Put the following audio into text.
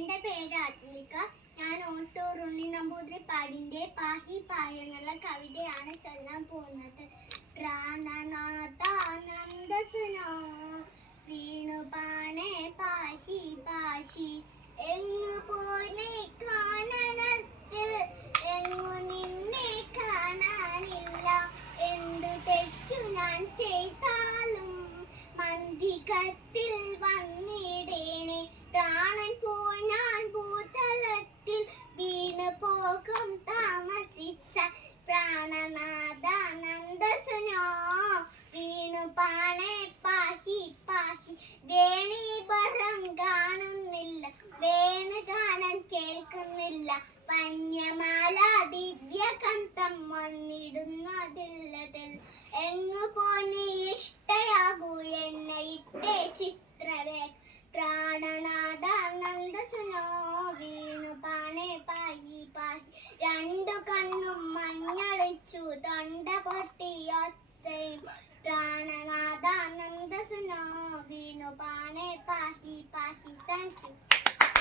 എൻ്റെ പേര് ആത്മിക. ഞാൻ ഓട്ടൂർ ഉണ്ണി നമ്പൂതിരിപ്പാടിൻ്റെ പാഹി പായ എന്നുള്ള കവിതയാണ് ചൊല്ലാൻ പോകുന്നത്. പ്രാണനാഥാനന്ദസുനോ വീണുപാണേ പാഹി പാഹി എങ്ങു പോയി കാണനത്തിൽ എങ്ങു നിന്നെ കാണാനില്ല. എന്തു തെറ്റു ഞാൻ ചെയ്താലും മന്ദികത്തിൽ വന്നിടേണേ. പ്രാണൻ പോയി ഞാൻ ഭൂതലത്തിൽ വീണു പോകും താമസിച്ച പ്രാണനാഥാനന്ദസുനോ വീണുപാണേ പാഹി പാഹി. വേണീപരം കാണുന്നില്ല, വേണുഗാനം കേൾക്കുന്നില്ല, വന്യമാല ദിവ്യകന്ധം വന്നിടുന്നതില്ലതിൽ. എങ്ങു പോയി ഇഷ്ടയാകൂ എന്നെ ഇട്ടേ ചിത്രവേഗ. പ്രാണനാഥാനന്ദസുനോ വീണുപാണേ പാഹി പാഹി. രണ്ടു കണ്ണും മഞ്ഞളിച്ചു തൊണ്ട പൊട്ടിയൊച്ചയും. പ്രാണനാഥാനന്ദസുനോ വീണുപാണേ പാഹി പാഹി. Thank you.